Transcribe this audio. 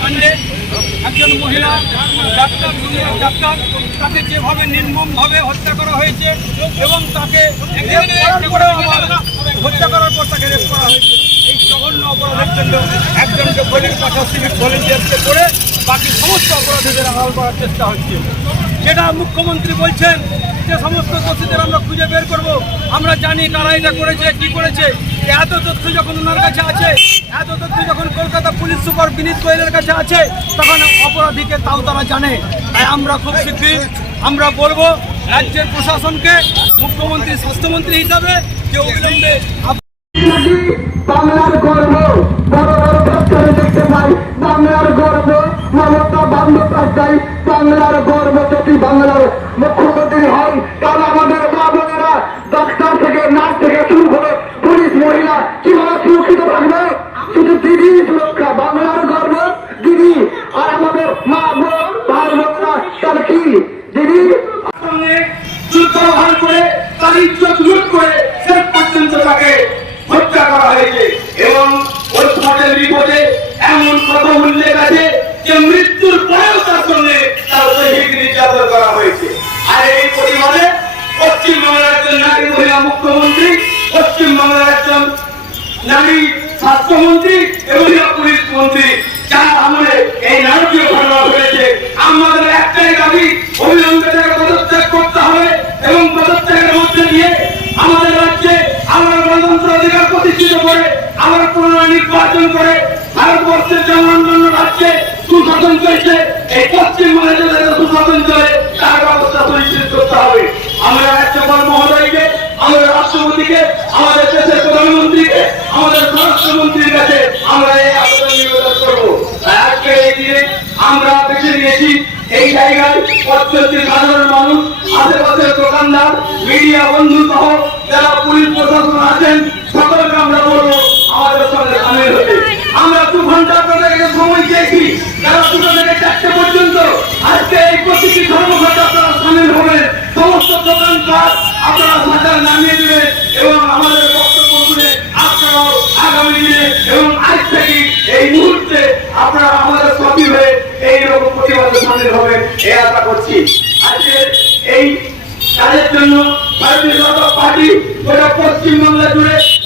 কাণ্ডে একজন মহিলা ডাক্তার জুনিয়র ডাক্তার, তাকে যেভাবে নির্মমভাবে হত্যা করা হয়েছে এবং তাকে হত্যা করার পর তাকে রেপ করা হয়েছে। এই জঘন্য অপরাধের জন্য একজনকে বলির পাঠা সিভিক ভলেন্টিয়ারকে করে বাকি সমস্ত অপরাধীদের আড়াল করার চেষ্টা হচ্ছে। যেটা মুখ্যমন্ত্রী বলছেন যে সমস্ত দোষীদের আমরা খুঁজে বের করব। আমরা জানি কারা এটা করেছে, কি করেছে। এত তথ্য যখন ওনার কাছে আছে, এত তথ্য যখন কলকাতা পুলিশ সুপার বিনীত গোয়েলের কাছে আছে, তখন অপরাধীকে তাও তারা জানে। তাই আমরা খুব শীঘ্রই আমরা বলব, রাজ্যের প্রশাসনকে মুখ্যমন্ত্রী, স্বাস্থ্যমন্ত্রী হিসাবে যে অবিলম্বে বাংলার গর্ব মমতা বন্দ্যোপাধ্যায়, বাংলার গর্ব যদি বাংলার তার ইজ্জত লুট করে হয়েছে। এবং পোস্টমর্টেম রিপোর্টে এমন নারী মহিলা মুখ্যমন্ত্রী পশ্চিমবাংলার একজন নারী স্বাস্থ্যমন্ত্রী, এবং পুলিশ মন্ত্রী, যার করতে হবে এবং পদত্যাগের মধ্যে দিয়ে আমাদের রাজ্যে আমরা গণতন্ত্র অধিকার প্রতিষ্ঠিত করে, আবার পুনরায় নির্বাচন করে ভারতবর্ষের যেমন অন্যান্য রাজ্যে সুশাসন চলছে। এই পশ্চিমবঙ্গে যাতে সুশাসন চলে, তার ব্যবস্থা সুনিশ্চিত করতে হবে। আমরা রাজ্যপাল মহোদয়কে আমাদের রাষ্ট্রপতিকে, আমাদের দেশের প্রধানমন্ত্রীকে, আমাদের স্বরাষ্ট্রমন্ত্রীর কাছে আমরা এই আবেদন নিবেদন করব। তাই আজকে এই দিনে আমরা বেছে নিয়েছি এই জায়গায় সাধারণ মানুষ, আশেপাশের দোকানদার, মিডিয়া বন্ধু সহ যারা পুলিশ প্রশাসন আছেন, সকলকে আমরা বলব, আমাদের সঙ্গে সামিল হতে। আমরা দু ঘণ্টা আপনাদেরকে সময় চেয়েছি যারা দুটো থেকে চারটে পর্যন্ত আজকে এই প্রতিটি ধর্মঘটে আপনারা সামিল হবেন। সমস্ত দোকানপাট আপনারা সাঁতার নামিয়ে দেবেন এবং আমাদের বক্তব্য শুনে আপনারাও আগামী দিনে এবং আজ থেকে এই মুহূর্তে আপনারা আমাদের সাথী হয়ে এই আশা করছি আজকে এই কাজের জন্য ভারতীয় জনতা পার্টি গোটা পশ্চিমবাংলা জুড়ে